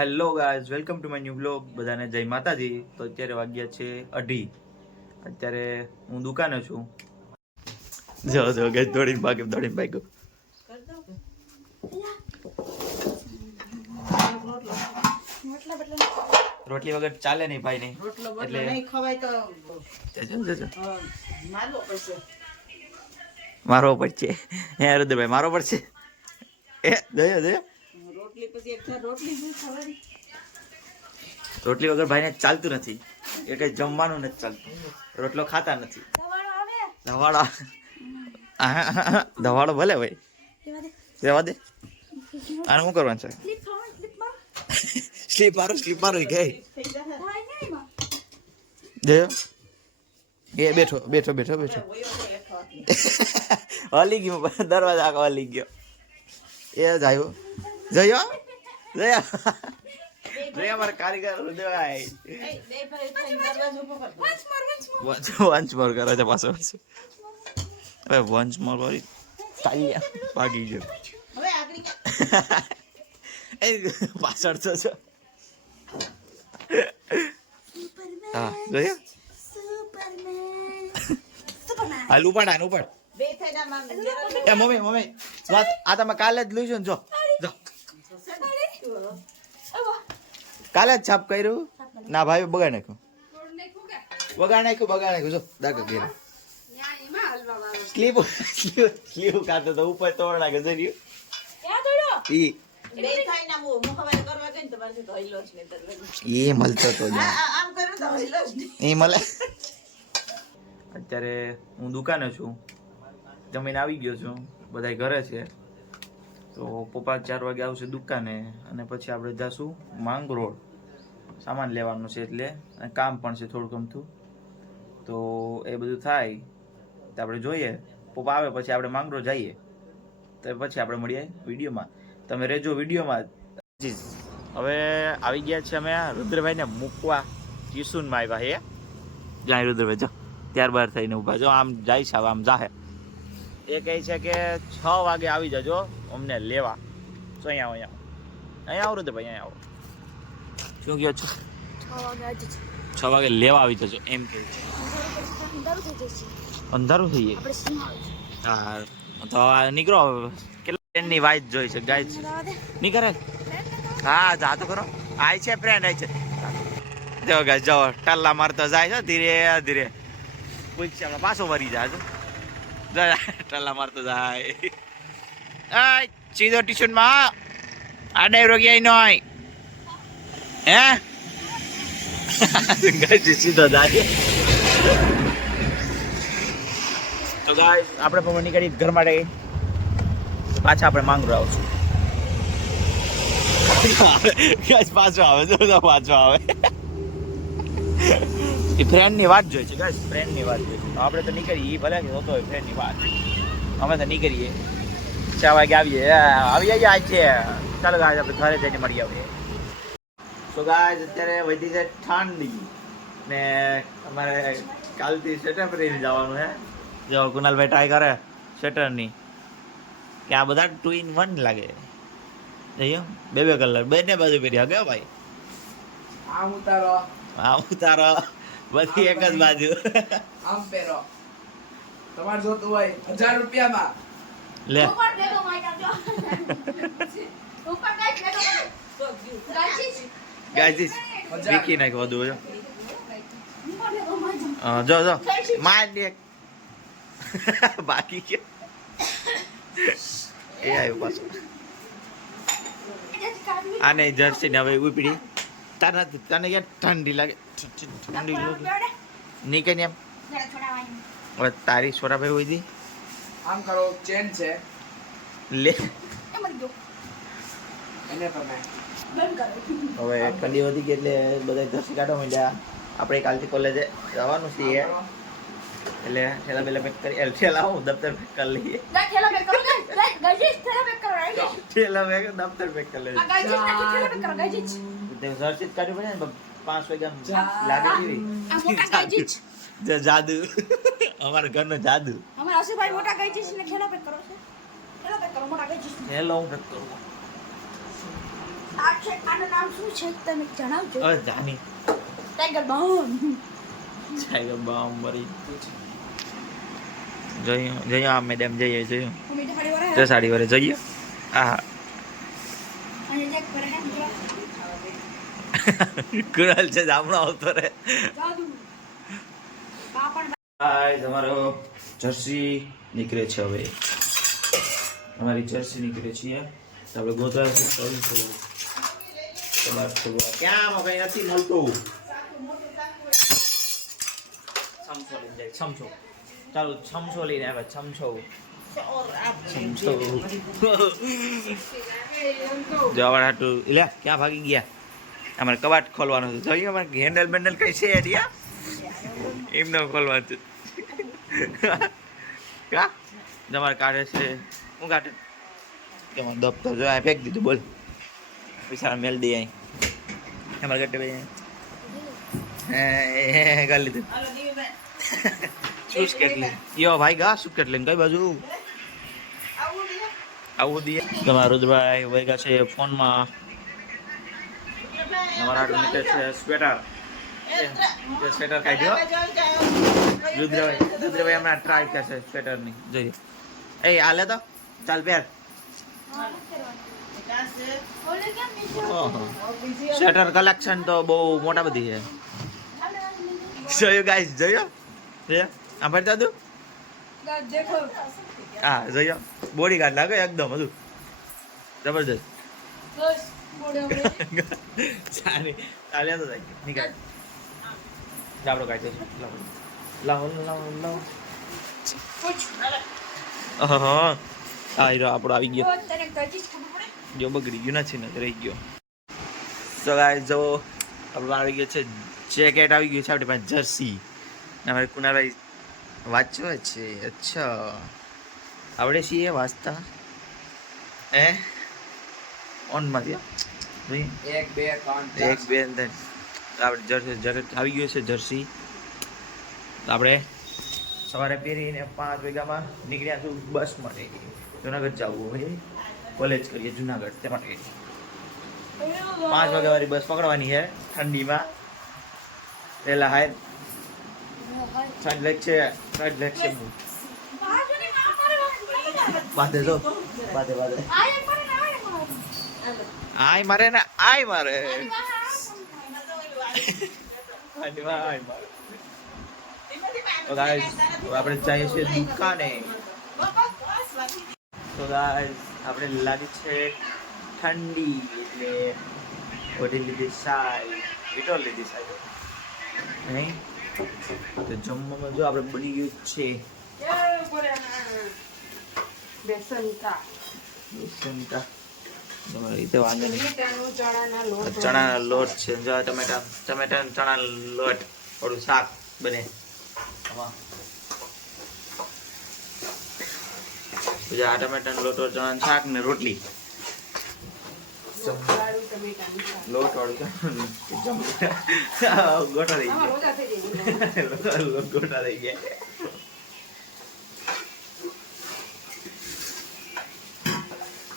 Hello guys, welcome to my new blog. બધાને જય માતાજી. તો અત્યારે વાગ્યા છે 2:30. અત્યારે હું દુકાને છું. જો ગાઈઝ દોડીને ભાગ્યો. રોટલી વગર ચાલે નહીં ભાઈ નહીં. એટલે નહીં ખવાય તો મારવો પડશે. હે રુદ્રભાઈ મારવો પડશે. એ જોયો રોટલી વગર ભાઈને ચાલતું નથી. એ કઈ જમવાનું નથી ચાલતું. રોટલો ખાતા નથી. ધવાડો ભલે ભાઈ રેવા દે. આને શું કરવાનું છે? સ્લીપ મારો ગઈ જોયો એ બેઠો હલી ગયો દરવાજા આગળ હલી ગયો. એ જ આવ્યો જયો મારા કારીગર વંચ મોર કરે છે પાછો. હવે વંચ મોર વાળી ચાલ્યા ભાગી ગયો. એ પાછળ તો છો. હા જોયો હાલ ઉપાડ એ મમ્મી આ તમે કાલે જ લઈશું ને. જો કાલે જ છાપ કર્યું ના ભાઈ બગાડ નાખ્યું જો દાખલ કર્યું. સ્લીપ ખાતો તો ઉપર તોડ નાખે જર્યું એ મળતો તો એ મળે. અત્યારે હું દુકાને છું, જમીને આવી ગયો છું. બધા ઘરે છે. તો પપ્પા 4 વાગે આવશે દુકાને અને પછી આપણે જઈશું માંગરોળ. સામાન લેવાનું છે એટલે કામ પણ છે થોડું ગમતું. તો એ બધું થાય તો આપણે જોઈએ. પપ્પા આવે પછી આપણે માંગરોળ જઈએ. તો પછી આપણે મળીએ વિડીયોમાં. તમે રહેજો વિડીયોમાં. હવે આવી ગયા છે અમે રુદ્રભાઈને મૂકવા. કિશુનમાં આવ્યા હે જાય રુદ્રભાઈ. જો ત્યારબાદ થઈને ઊભા. જો આમ જાય છે આમ જાહે. એ કહે છે કે 6 વાગે આવી જજો અમને લેવા. તો અહીંયા આવો રુદ્રભાઈ, અહીંયા આવો. શું કહો છો? 6 વાગે લેવા આવી જજો એમ કહે છે. અંધારું થઈ જાય. હા તો નીકળો. કેટલા ટ્રેનની વાઈટ જોઈ છે ગાઈસ. નીકળે હા જા તો કરો. આય છે ફ્રેન્ડ આય છે. જો ગાઈસ જો ટલ્લા મારતો જાય છે ધીરે ધીરે. પૂછ પાછો વરી જાય છે. ટલ્લા મારતો જાય. સીધો ટ્યુશન માં આ ડાયરો ક્યાંય નો આય હે સીધો જાય. તો ગાઈસ આપણે પણ નીકળી ઘર માટે. પાછા આપણે માંગરો આવશું. પાછો આવે એ ફ્રેન્ડની વાત જોઈએ છે ગાઈસ. ફ્રેન્ડની વાત જોઈએ. આપણે તો નીકળીએ ભલે હોતો હોય ફ્રેન્ડની વાત. અમે તો નીકળીએ 6 વાગે આવી જાય આજ છે. ચાલો ગાઈસ આપણે ઘરે જઈને મળી આવીએ. તો ગાઈસ અત્યારે વધી છે ઠંડી ને અમારે કાલથી સ્વેટર પહેરીને જવાનું છે. જો કુનાલભાઈ ટ્રાય કરે સ્વેટરની કે આ બધા 2 in 1 લાગે. જઈએ 2 કલર બંને બાજુ પહેરી હગે ભાઈ. આમ ઉતારો બધી એક જ બાજુ. આમ પહેરો. તમારે જોતું હોય 1000 રૂપિયામાં લે. ગાઈસ વિકી નાખ વધુ જો માર દે બાકી કે એ આવ્યો પાછો. આને જર્સી ને હવે ઉપડી. તને ક્યાં ઠંડી લાગે? ઠંડી નીકળ ને એમ. હવે તારી સોરાભાઈ હોય દી આમ કરો. ચેન છે લે. એને તમે હવે ઠંડી વધી ગઈ એટલે બધા જર્સી કાઢવા માંડ્યા. આપણે કાલથી કોલેજે જવાનું છે એટલે થેલા બેલા પેક કરી થેલા હું દફતર પેક કરી લઈએ. થેલા બેક દફતર પેક કરી લઈએ. જર્સી કાઢવી પડે ને 5 વાગ્યા લાગે જેવી. જાદુ અમારા ઘરનો જાદુ. અમારા આશુભાઈ મોટા ગાઈજીસ ને ખેલા પેક કરો છે. ખેલા પેક કરો મોટા ગાઈજીસ. હેલો હું પેક કરું. આ છે આનું નામ શું છે તમે જણાવજો. Jani tiger bomb. Tiger bomb મરી જઈએ આ મેડમ જઈએ મીઠા હાડી વાળા જો સાડી વાળે જઈએ આ અને જે કરે હે કુરાલ છે જામણો આવતો રે જાદુ બાપણ હાય તમારો જર્સી નીકળે છે હવે અમારી જર્સી નીકળે છે આપણે ગોતવા ક્યાં કઈ નથી મળતું સમસો લઈને જાય સમસો ચાલો સમસો લઈને આવે સમસો સમસો જવા હાટું લે ક્યાં ભાગી ગયા અમારે કબાટ ખોલવાનું હતું જોઈએ અમારે હેન્ડલ બેન્ડલ કઈ છે એરિયા એમને ખોલવાનું હતું કા તમારે કાઢે છે હું કાઢે તમારે દફતર જો આ ફેંક દીધું બોલ પૈસા મેલ દે અહીં અમારે કટ્ટે ભાઈ હે કરી લીધું શું કેટલી યો ભાઈ ગા શું કેટલી કઈ બાજુ આવું દે તમારા રુદ્રભાઈ વૈગા છે ફોનમાં અમારા નીચે છે સ્વેટર સ્વેટર કાઢ્યો રુદ્રભાઈ હમણાં ટ્રાય કરશે સ્વેટરની જોઈએ એ હાલે તો ચાલ પહેર સ્વેટર કલેક્શન તો બહુ મોટા બધી છે જોયું ગાઈસ જોયો આભાર દાદુ દેખો હા જોયો બોડી ગાર્ડ લાગે એકદમ હતું જબરદસ્ત બસ મોડે સારી ચાલે તો થાય નીકળ ચાપડો કાઢે છે લાવો લાવો લાવો હા આ હીરો આપણો આવી ગયો તને કજી ખબર પડે જો બગડી ગયું નથી ને રહી ગયો તો ગાઈસ જો આપણો આવી ગયો છે જેકેટ આવી ગયું છે આપણી પાસે જર્સી અમારે કુનાભાઈ વાંચવા છે અચ્છા આવડે છીએ વાંચતા હે ઓનમાંથી એક બે ત્રણ એક બે અંદર આપણે જર્સી જેકેટ આવી ગયું છે જર્સી તો આપણે સવારે પહેરીને 5 વાગ્યામાં નીકળ્યા છું બસ માટે જુનાગઢ જવું હોય કોલેજ કરીએ જુનાગઢ તે માટે 5 વાગ્યાવાળી બસ પકડવાની છે ઠંડીમાં પહેલા હાય ઠંડ લાગશે બાંધે જો બાંધે આય મારે ને આય મારે તો ગાઈસ આપણે જઈએ છીએ દુકાને તો ગાઈસ આપણે લાગી છે ઠંડી એટલે ઓઢી લીધી સાઈ વીટો લીધી સાઈ નહીં તો જમવામાં જો આપણે બની ગયું છે બેસનતા તમારી રીતે વાંધો નહીં ચણાના લોટ છે જો ટમેટા ચણા લોટ થોડું શાક બને આમાં પછી આ ટમેટાનો લોટ ચણાનું શાક ને રોટલી લોટ વાળું ગોટા થઈ ગયા ગોટા થઈ ગયા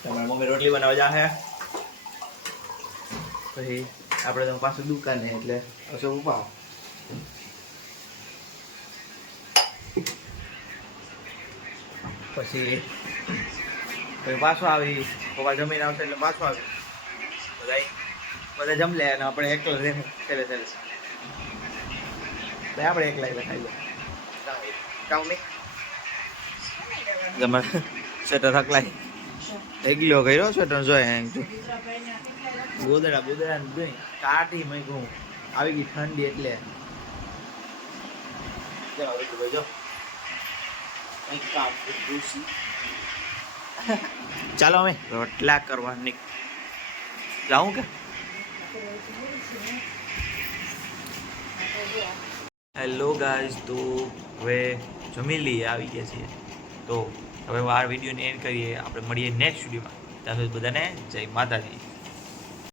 તમારી મમ્મી રોટલી બનાવવા જા હે પછી આપણે તો પાછું દુકાને એટલે હશે ઉભા પછી પાછો આવી પપ્પા જમીન આવશે એટલે પાછો આવી બધા જમ લે અને આપણે એકલો રહે છેલ્લે આપણે એકલા ખાઈ લે કામ નહીં તમારે સ્વેટર હકલાય એકલો કર્યો સ્વેટર જોઈએ ગોદડા જોઈ કાઢી મેં કહું આવી ગઈ ઠંડી એટલે જો ચાલો અમે રોટલા કરવા જાઉં કે હેલો ગાઈઝ તો હવે જમી લઈએ આવી ગયા છીએ તો હવે આ વિડીયોને એન્ડ કરીએ આપણે મળીએ નેક્સ્ટ વિડીયોમાં ત્યાં સુધી બધાને જય માતાજી